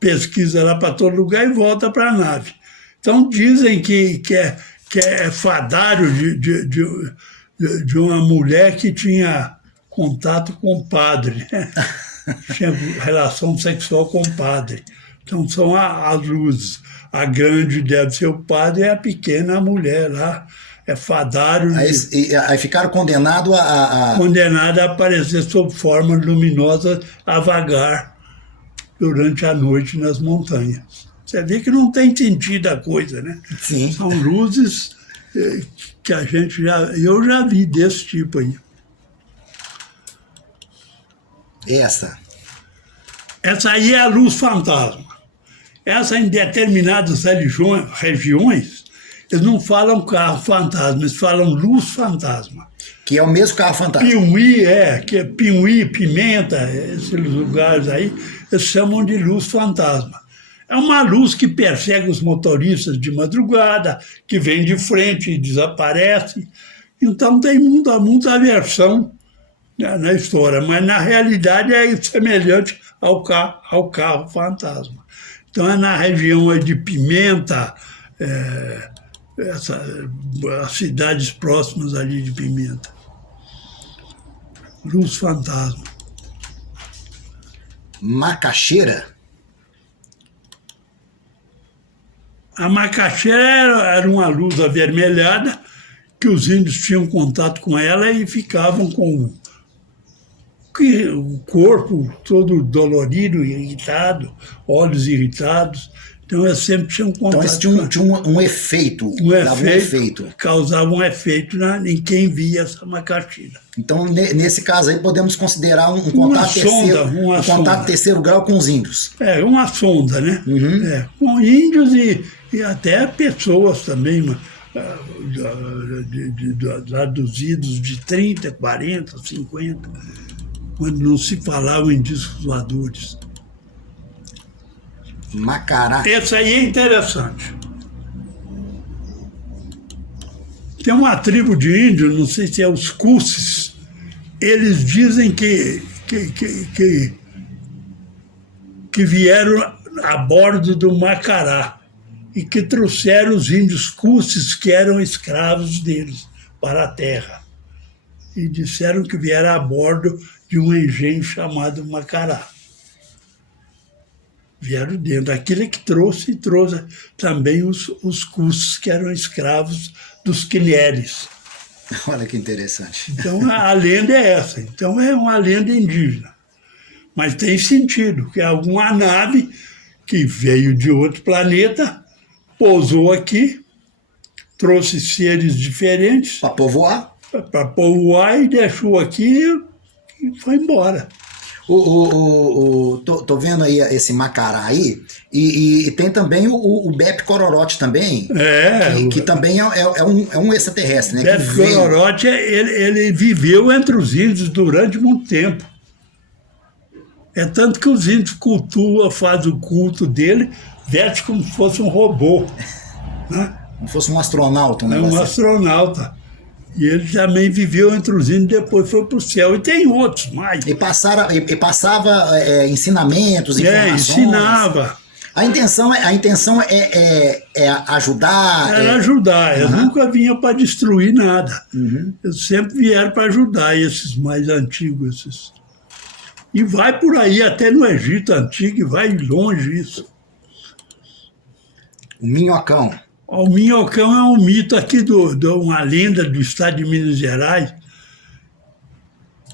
pesquisa lá para todo lugar e volta para a nave. Então dizem que é fadário de uma mulher que tinha contato com o padre, né? Tinha relação sexual com o padre. Então são as luzes. A grande deve ser o padre e a pequena a mulher lá. é fadário. Aí ficaram condenados Condenado a aparecer sob forma luminosa a vagar durante a noite nas montanhas. Você vê que não tem sentido a coisa, né? Sim. São luzes que eu já vi desse tipo aí. Essa aí é a luz fantasma. Essa em determinadas regiões, eles não falam carro fantasma, eles falam luz fantasma. que é o mesmo carro fantasma. Piuí, que é Piuí, Pimenta, esses lugares aí, eles chamam de luz fantasma. É uma luz que persegue os motoristas de madrugada, que vem de frente e desaparece. Então tem muita aversão, né, na história, mas na realidade é semelhante ao carro fantasma. Então é na região aí de Pimenta, as cidades próximas ali de Pimenta. Luz fantasma. Macaxeira? A macaxeira era uma luz avermelhada que os índios tinham contato com ela e ficavam com o corpo todo dolorido, irritado, olhos irritados. Então eles sempre tinham contato. Então eles tinham um efeito. Dava um efeito. Causava um efeito em quem via essa macaxeira. Então, nesse caso aí, podemos considerar um contato terceiro grau com os índios. Uma sonda, né? Uhum. Com índios e até pessoas também, lá dos idos de 30, 40, 50, quando não se falava em discos voadores. Macará. Esse aí é interessante. Tem uma tribo de índios, não sei se é os Cusses, eles dizem que vieram a bordo do Macará e que trouxeram os índios Cusses, que eram escravos deles, para a terra. E disseram que vieram a bordo de um engenho chamado Macará. Vieram dentro. Aquilo que trouxe também os Cusses, que eram escravos dos Quineres. Olha que interessante. Então a lenda é essa. Então é uma lenda indígena. Mas tem sentido, que é alguma nave que veio de outro planeta, pousou aqui, trouxe seres diferentes. Para povoar? Para povoar e deixou aqui e foi embora. Tô vendo aí esse Macará aí, e tem também o Beppe Cororote também, que também é um extraterrestre, né? Beppe Cororote, ele viveu entre os índios durante muito tempo. É tanto que os índios fazem o culto dele, veste como se fosse um robô. Né? Como se fosse um astronauta. Um astronauta. E ele também viveu entre os índios, depois foi para o céu. E tem outros mais. E passava ensinamentos, informações. Ensinava. A intenção é ajudar. Era ajudar. Eles nunca vinham para destruir nada. Eles sempre vieram para ajudar, esses mais antigos. E vai por aí, até no Egito Antigo, e vai longe isso. O Minhocão. O Minhocão é um mito aqui de uma lenda do estado de Minas Gerais.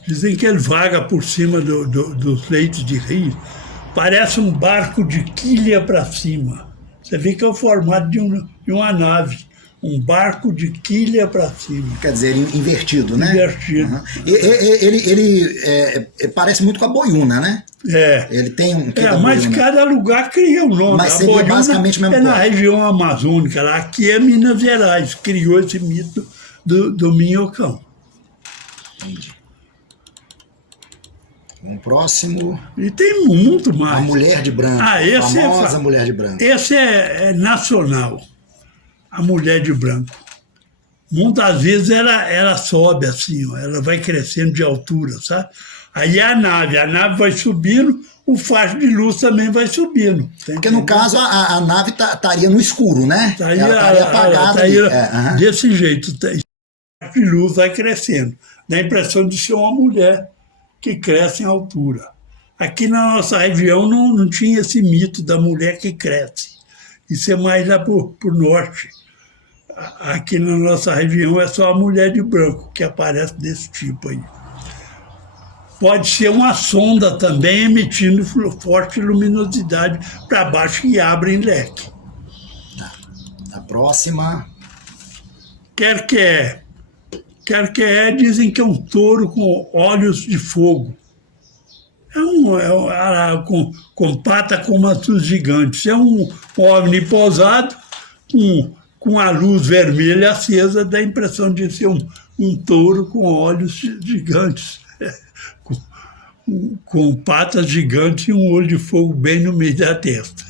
Dizem que ele vaga por cima dos leitos de rio. Parece um barco de quilha para cima. Você vê que é o formato de uma nave. Um barco de quilha para cima. Quer dizer, invertido, né? Invertido. Ele parece muito com a boiúna, né? Ele tem um... mas cada lugar cria um nome. Mas seria basicamente o mesmo na região amazônica, lá. Aqui é Minas Gerais, criou esse mito do Minhocão. Entendi. Um próximo... E tem muito mais. A Mulher de Branco. Esse a famosa Mulher de Branco. Esse é nacional. A Mulher de Branco. Muitas vezes ela sobe assim, ela vai crescendo de altura, sabe? Aí a nave vai subindo, o facho de luz também vai subindo. Porque no caso a nave estaria no escuro, né? Ela estaria apagada. Desse jeito, o facho de luz vai crescendo. Dá a impressão de ser uma mulher que cresce em altura. Aqui na nossa região não tinha esse mito da mulher que cresce. Isso é mais lá por norte. aqui na nossa região é só a mulher de branco que aparece desse tipo aí. Pode ser uma sonda também emitindo forte luminosidade para baixo e abre em leque. A próxima. Quer que é, dizem que é um touro com olhos de fogo. Com pata como as dos gigantes. É um OVNI pousado com a luz vermelha acesa, dá a impressão de ser um touro com olhos gigantes. Com patas gigantes e um olho de fogo bem no meio da testa.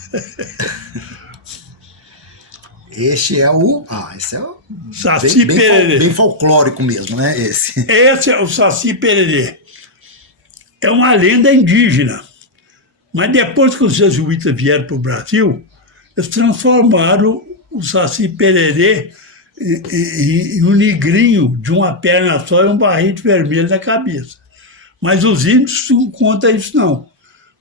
Esse é o Saci Pererê. Bem folclórico mesmo, né? Esse é o Saci Pererê. É uma lenda indígena. Mas depois que os jesuítas vieram para o Brasil, eles transformaram o Saci Pererê em um negrinho de uma perna só e um barrete vermelho na cabeça. Mas os índios não contam isso, não.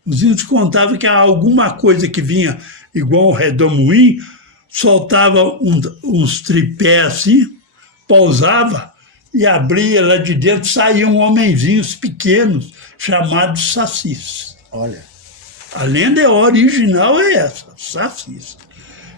Os índios contavam que alguma coisa que vinha igual um redemoinho, soltava uns tripés assim, pousava e abria lá de dentro, saíam homenzinhos pequenos chamados sacis. Olha. A lenda original é essa, sacis.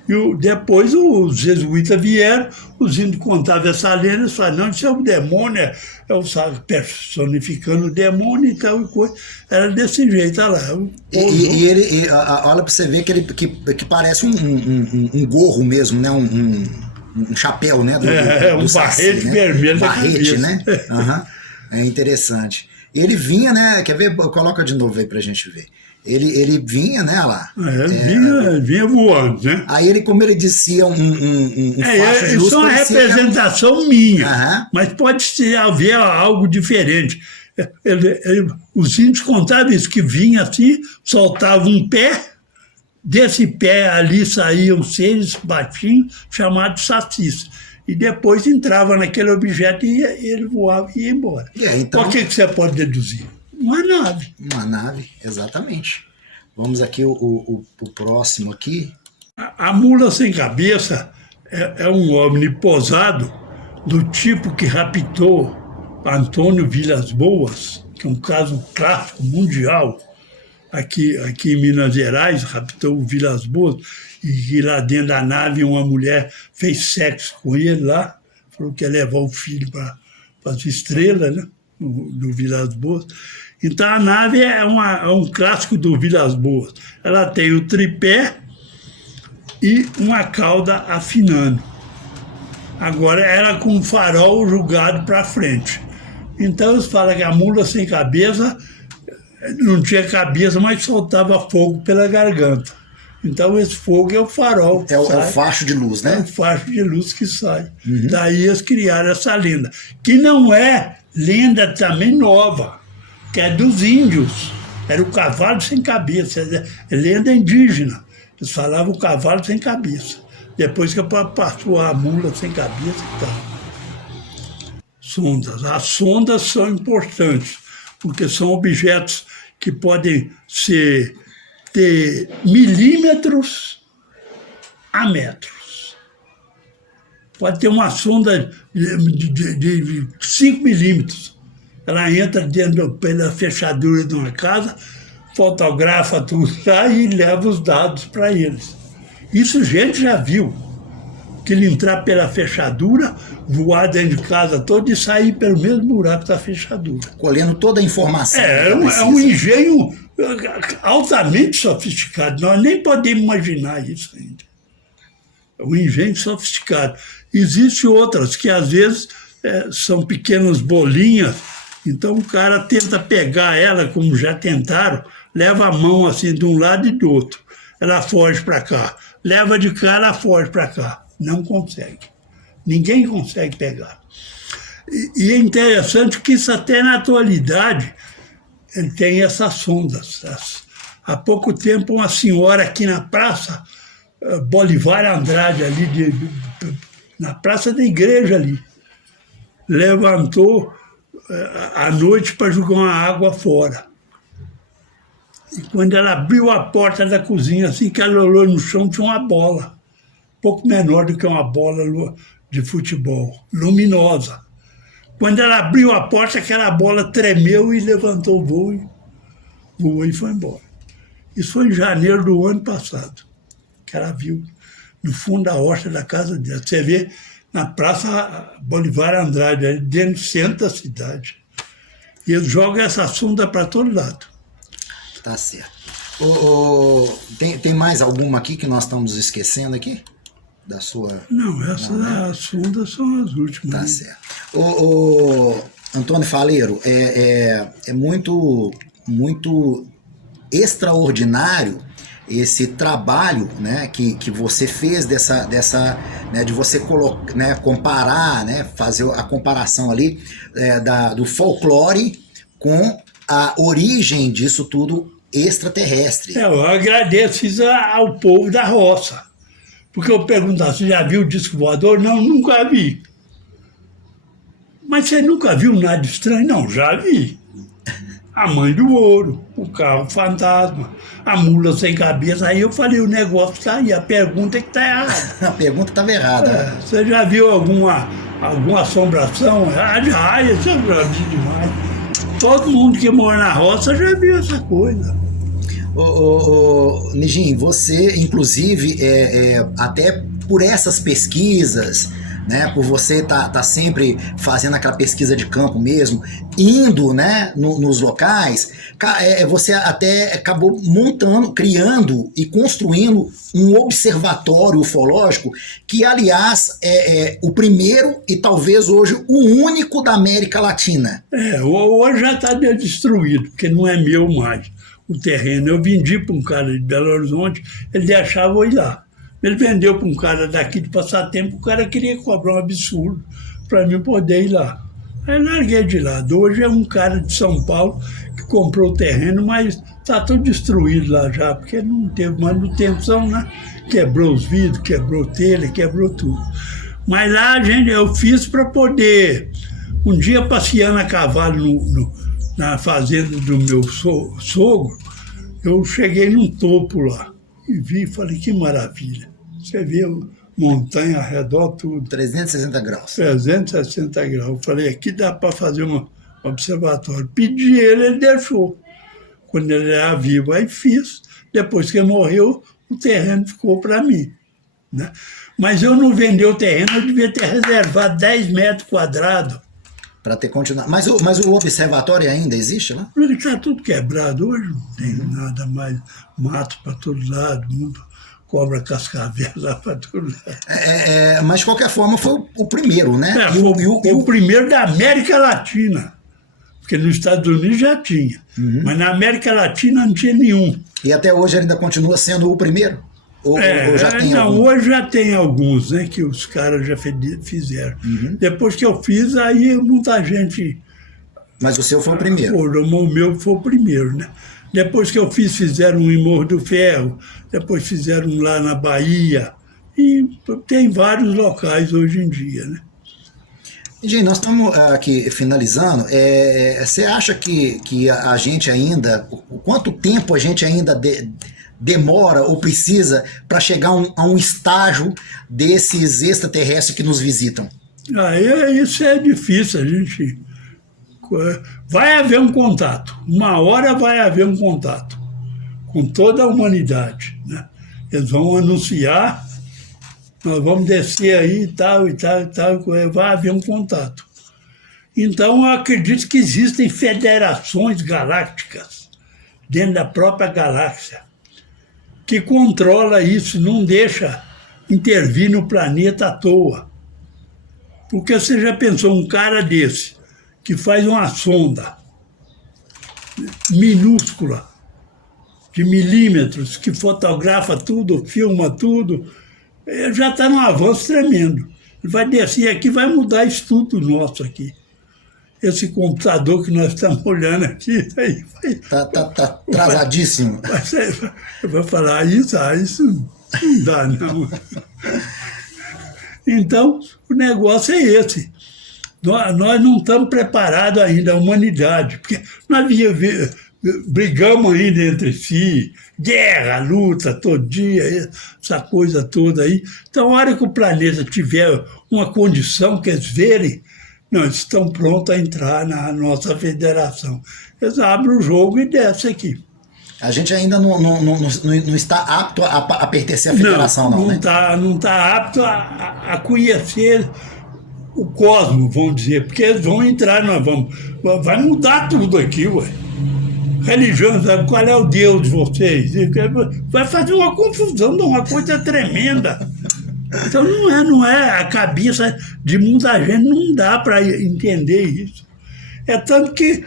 E depois os jesuítas vieram, os índios contavam essa lenda, eles falaram, não, isso é o demônio, é o personificando o demônio e tal e coisa. Era desse jeito, olha lá. E ele, olha para você ver que parece um gorro mesmo, né? Um chapéu, né? Um barrete, né? Vermelho barrete, né? Uhum. É interessante. Ele vinha, né? Quer ver? Coloca de novo aí pra gente ver. Ele vinha, né, lá? Vinha voando, né? Aí como ele dizia facho de luz... Isso é uma representação minha, mas pode haver algo diferente. Os índios contavam isso, que vinha assim, soltava um pé, desse pé ali saíam seres baixinhos, chamados sacis. E depois entrava naquele objeto e ele voava e ia embora. Então, o que você pode deduzir? Uma nave. Uma nave, exatamente. Vamos aqui, o próximo aqui. A mula sem cabeça é um OVNI posado do tipo que raptou Antônio Vilas Boas, que é um caso clássico mundial. Aqui em Minas Gerais, raptou o Vilas Boas, e lá dentro da nave uma mulher fez sexo com ele lá, falou que ia levar o filho para as estrelas, né, do Vilas Boas. Então a nave é um clássico do Vilas Boas. Ela tem o tripé e uma cauda afinando. Agora era com o farol jogado para frente. Então eles falam que a mula sem cabeça não tinha cabeça, mas soltava fogo pela garganta. Então esse fogo é o farol. É o facho de luz, né? É o facho de luz que sai. Daí eles criaram essa lenda, que não é lenda também nova, que é dos índios. Era o cavalo sem cabeça, é lenda indígena. Eles falavam o cavalo sem cabeça. Depois que passou a mula sem cabeça e tal. Sondas. As sondas são importantes, porque são objetos que podem ter milímetros a metros. Pode ter uma sonda de 5 milímetros. Ela entra pela fechadura de uma casa, fotografa tudo lá e leva os dados para eles. Isso a gente já viu. Que ele entrar pela fechadura, voar dentro de casa todo e sair pelo mesmo buraco da fechadura. Colhendo toda a informação. É um engenho altamente sofisticado. Nós nem podemos imaginar isso ainda. É um engenho sofisticado. Existem outras que, às vezes, são pequenas bolinhas. Então, o cara tenta pegar ela, como já tentaram, leva a mão assim de um lado e do outro. Ela foge para cá. Leva de cá, ela foge para cá. Não consegue. Ninguém consegue pegar. E é interessante que isso até na atualidade ele tem essas sondas. Há pouco tempo uma senhora aqui na Praça Bolivar Andrade, ali na Praça da Igreja ali, levantou à noite para jogar uma água fora. E quando ela abriu a porta da cozinha, assim que ela olhou no chão, tinha uma bola. Pouco menor do que uma bola de futebol, luminosa. Quando ela abriu a porta, aquela bola tremeu e levantou o voo, voou e foi embora. Isso foi em janeiro do ano passado, que ela viu no fundo da horta da casa dela. Você vê na Praça Bolivar Andrade, ali dentro do centro da cidade. E eles jogam essa sonda para todo lado. Tá certo. Tem mais alguma aqui que nós estamos esquecendo aqui? Da sua... Não, essas as sondas são as últimas. Tá certo. Antônio Faleiro, é muito extraordinário esse trabalho, né, que você fez né, de você colocar, né, comparar, né, fazer a comparação ali do folclore com a origem disso tudo extraterrestre. Eu agradeço isso ao povo da roça. Porque eu perguntava, você já viu o disco voador? Não, nunca vi. Mas você nunca viu nada estranho? Não, já vi. A mãe do ouro, o carro fantasma, a mula sem cabeça. Aí eu falei, o negócio está aí, a pergunta é que está errada. A pergunta estava errada. Você já viu alguma assombração? Já, isso eu já vi demais. Todo mundo que mora na roça já viu essa coisa. Nijin, você, inclusive, até por essas pesquisas, né, por você tá sempre fazendo aquela pesquisa de campo mesmo, indo, né, nos locais, você até acabou criando e construindo um observatório ufológico que, aliás, é o primeiro e talvez hoje o único da América Latina. Hoje já está destruído, porque não é meu mais o terreno. Eu vendi para um cara de Belo Horizonte, ele deixava eu ir lá. Ele vendeu para um cara daqui de Passatempo, o cara queria cobrar um absurdo para mim poder ir lá. Aí eu larguei de lado. Hoje é um cara de São Paulo que comprou o terreno, mas está tudo destruído lá já, porque não teve manutenção, né? Quebrou os vidros, quebrou telha, quebrou tudo. Mas lá, gente, eu fiz para poder, um dia passeando a cavalo na fazenda do meu sogro, eu cheguei num topo lá e vi e falei, que maravilha. Você vê montanha ao redor, tudo. 360 graus. 360 graus. Eu falei, aqui dá para fazer um observatório. Pedi ele deixou. Quando ele era vivo, aí fiz. Depois que ele morreu, o terreno ficou para mim, né? Mas eu não vendi o terreno, eu devia ter reservado 10 metros quadrados. Para ter continuado. Mas o observatório ainda existe lá? Ele está tudo quebrado. Hoje não tem nada mais. Mato para todo lado, mundo cobra cascavel lá para todo lado. Mas, de qualquer forma, foi o primeiro, né? Foi o primeiro da América Latina. Porque nos Estados Unidos já tinha. Mas na América Latina não tinha nenhum. E até hoje ainda continua sendo o primeiro? Ou já tem algum? Hoje já tem alguns, né, que os caras já fizeram. Depois que eu fiz, aí muita gente... Mas o seu foi o primeiro? O meu foi o primeiro, né? Depois que eu fiz, fizeram um em Morro do Ferro, depois fizeram um lá na Bahia, e tem vários locais hoje em dia, né? Gente, nós estamos aqui finalizando. Você acha que a gente ainda... Quanto tempo a gente ainda demora ou precisa para chegar a um estágio desses extraterrestres que nos visitam? Isso é difícil, a gente... Vai haver um contato, uma hora vai haver um contato com toda a humanidade, né? Eles vão anunciar, nós vamos descer aí e tal, vai haver um contato. Então eu acredito que existem federações galácticas dentro da própria galáxia que controla isso, não deixa intervir no planeta à toa. Porque você já pensou um cara desse que faz uma sonda minúscula, de milímetros, que fotografa tudo, filma tudo, já está num avanço tremendo. Ele vai descer aqui, vai mudar isso tudo nosso aqui. Esse computador que nós estamos olhando aqui... Tá travadíssimo. Vai falar, isso não dá, não. Então, o negócio é esse. Nós não estamos preparados ainda, a humanidade, porque nós brigamos ainda entre si, guerra, luta todo dia, essa coisa toda aí. Então, a hora que o planeta tiver uma condição que eles verem, não, eles estão prontos a entrar na nossa federação. Eles abrem o jogo e descem aqui. A gente ainda não está apto a pertencer à federação, não, né? Não está apto a conhecer o cosmos, vamos dizer, porque eles vão entrar, vai mudar tudo aqui, ué. Religião, sabe qual é o Deus de vocês? Vai fazer uma confusão, uma coisa tremenda. Então não é a cabeça de muita gente, não dá para entender isso. É tanto que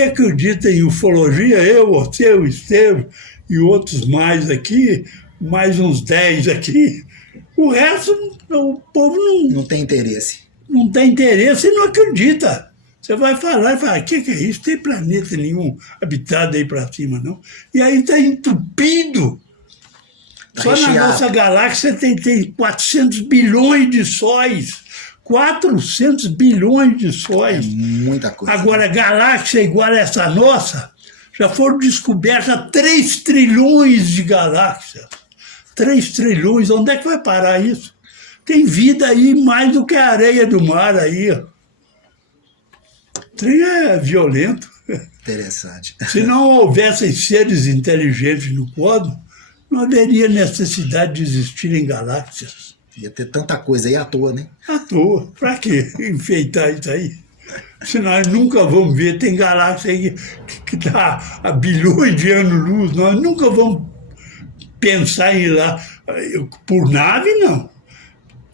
acredita em ufologia, eu, você, o Estevam e outros mais aqui, mais uns 10 aqui. O resto, o povo não tem interesse. Não tem interesse e não acredita. Você vai falar e fala, o que é isso? Tem planeta nenhum habitado aí para cima, não? E aí está entupido. Só na nossa galáxia tem 400 bilhões de sóis. 400 bilhões de sóis. É muita coisa. Agora, galáxia igual a essa nossa, já foram descobertas 3 trilhões de galáxias. 3 trilhões, onde é que vai parar isso? Tem vida aí mais do que a areia do mar aí. O trem é violento. Interessante. Se não houvessem seres inteligentes no cosmos, não haveria necessidade de existirem galáxias. Ia ter tanta coisa aí à toa, né? À toa. Para quê enfeitar isso aí? Se nós nunca vamos ver, tem galáxia aí que está a bilhões de anos-luz, nós nunca vamos pensar em ir lá. Por nave, não.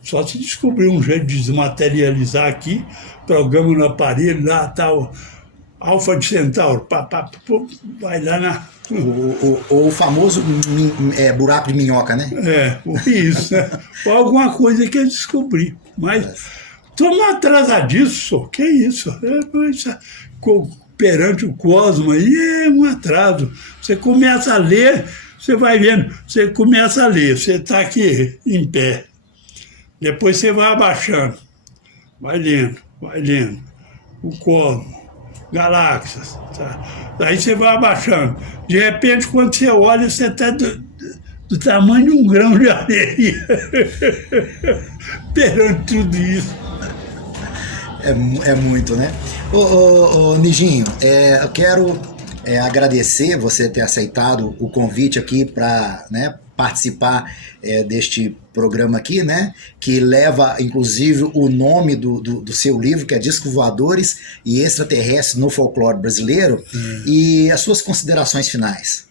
Só se descobrir um jeito de desmaterializar aqui, programa no aparelho, lá tal, Alfa de Centauro, vai lá na... O famoso buraco de minhoca, né? Isso, né? Ou alguma coisa que eu descobri. Mas estamos atrasadíssimos, que isso? Perante o cosmos aí é um atraso. Você começa a ler, você vai vendo, você começa a ler, você está aqui em pé. Depois você vai abaixando, vai lendo. O cosmos, galáxias. Tá? Aí você vai abaixando. De repente, quando você olha, você está do tamanho de um grão de areia. Perante tudo isso. É muito, né? Ô, Nijinho, eu quero agradecer você ter aceitado o convite aqui para participar deste programa aqui, né? Que leva, inclusive, o nome do seu livro, que é Discos Voadores e Extraterrestres no Folclore Brasileiro. E as suas considerações finais.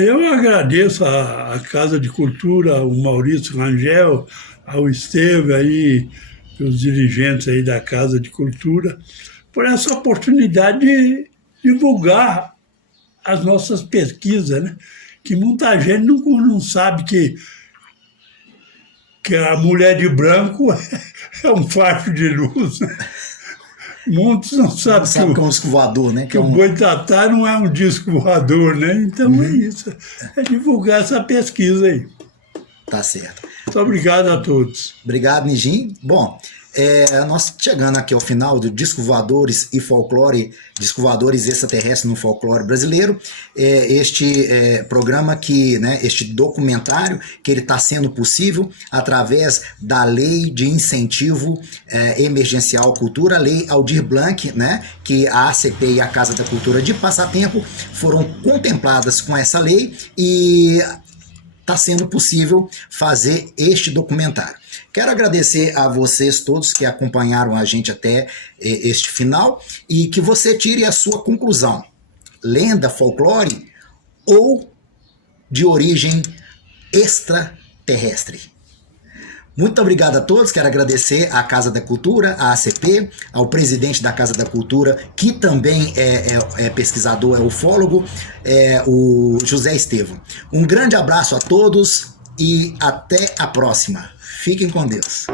Eu agradeço à Casa de Cultura, ao Maurício Rangel, ao Estevam aí, os dirigentes aí da Casa de Cultura, por essa oportunidade de divulgar as nossas pesquisas, né? Que muita gente não sabe que a mulher de branco é um facho de luz. Muitos não sabem que é um disco voador, né? Que o boitatá não é um disco voador, né? Então é isso. É divulgar essa pesquisa aí. Tá certo. Muito obrigado a todos. Obrigado, Nijinho. Bom, nós chegando aqui ao final do Disco Voadores e Folclore, Disco Voadores Extraterrestres no Folclore Brasileiro, este programa que, este documentário que ele está sendo possível através da Lei de Incentivo Emergencial à Cultura, a Lei Aldir Blanc, que a ACP e a Casa da Cultura de Passatempo foram contempladas com essa lei e está sendo possível fazer este documentário. Quero agradecer a vocês todos que acompanharam a gente até este final e que você tire a sua conclusão. Lenda, folclore ou de origem extraterrestre? Muito obrigado a todos, quero agradecer à Casa da Cultura, à ACP, ao presidente da Casa da Cultura, que também é pesquisador, é ufólogo, o José Estevam. Um grande abraço a todos e até a próxima. Fiquem com Deus.